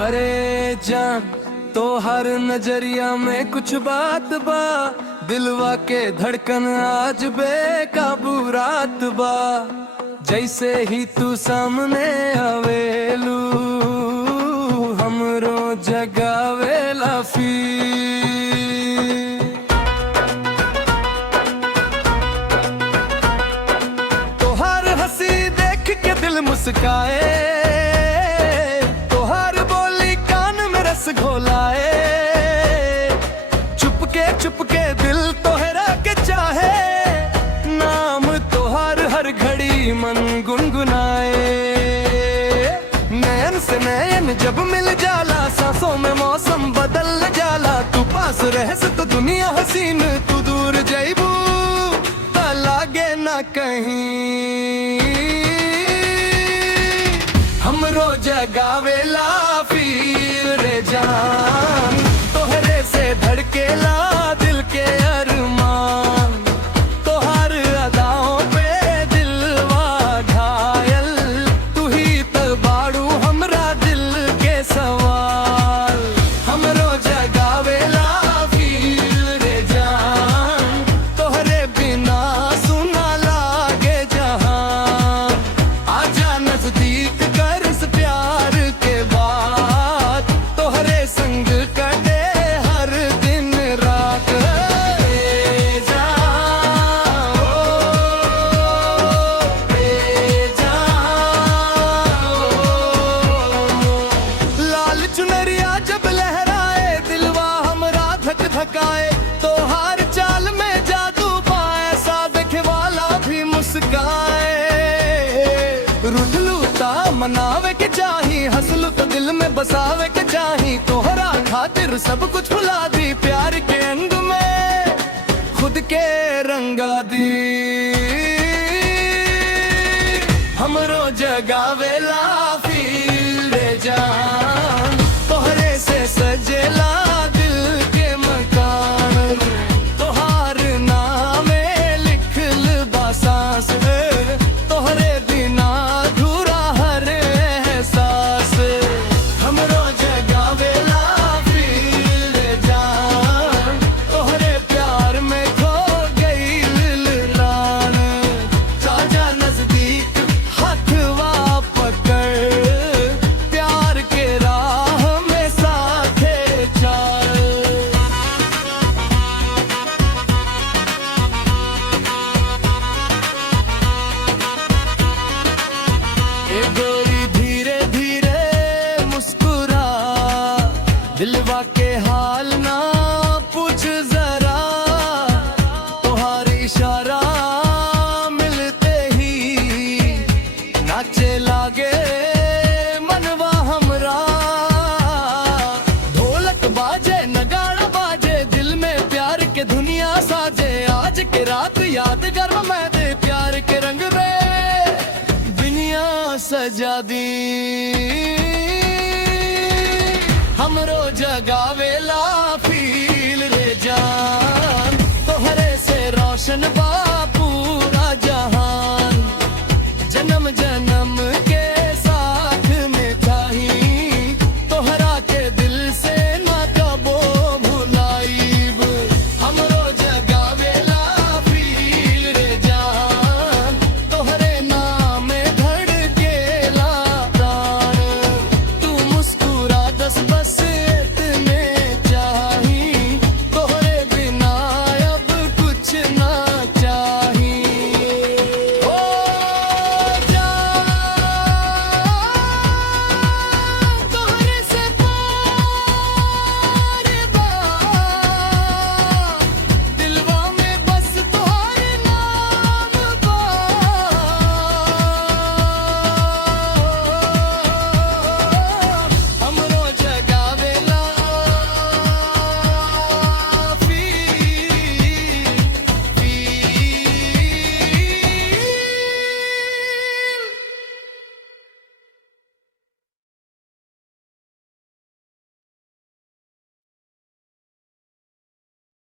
अरे जान तो हर नजरिया में कुछ बात बा, दिलवा के धड़कन आज बेकाबू रात बा। जैसे ही तू सामने आवेलू हमरो जगावेला फील। तोहार हंसी देख के दिल मुस्काए, घोलाए चुपके दिल तोहरा के चाहे, नाम तोहर हर घड़ी मन गुनगुनाए। नयन से नयन जब मिल जाला, सांसों में मौसम बदल जाला। तू पास रह से तो दुनिया हसीन, तू दूर जाइबू ता लागे ना कहीं। हमरो जगावेला फील रे जान, तोहरे से धड़केला दिल के अरमान। तोहर अदाओं पे दिलवा घायल, तू ही तो बाड़ू हमरा दिल के सवाल। हमरो जगावेला फील रे जान, तोहरे बिना सुना लागे जहान। आजा नजदीक कर इस प्यार के बाद, तोहरे संग कटे हर दिन रात। लाल चुनरिया जब लहराए, दिलवा हमरा धक धकाए। तोहार चाल में जादू पाए, सा देखे वाला भी मुस्काए। रुठलू ता मनावे के चाही, हंसलू तो दिल में बसावे के चाही। तोहरा खातिर सब कुछ भुला दी, प्यार के अंग में खुद के रंगा दी। हमरो जगावेला फील रे जान, तोहरे से सजेला दिल के मकान। तोहार नामे लिखल बा सांस में, तोहरे बिना अधूरा हर एहसास। हमरो जगावेला फील रे जान, तोहरे प्यार में खो गई लान। आजा नजदीक हाथवा पकड़, प्यार के राह में साथे चल। ए गोरी धीरे धीरे मुस्कुरा, दिलवा के हाल ना पूछ जरा। तोहार इशारा मिलते ही नाचे लागे मनवा हमरा। ढोलक बाजे नगाड़ा बाजे, दिल में प्यार के दुनिया साजे। आज के रात यादगार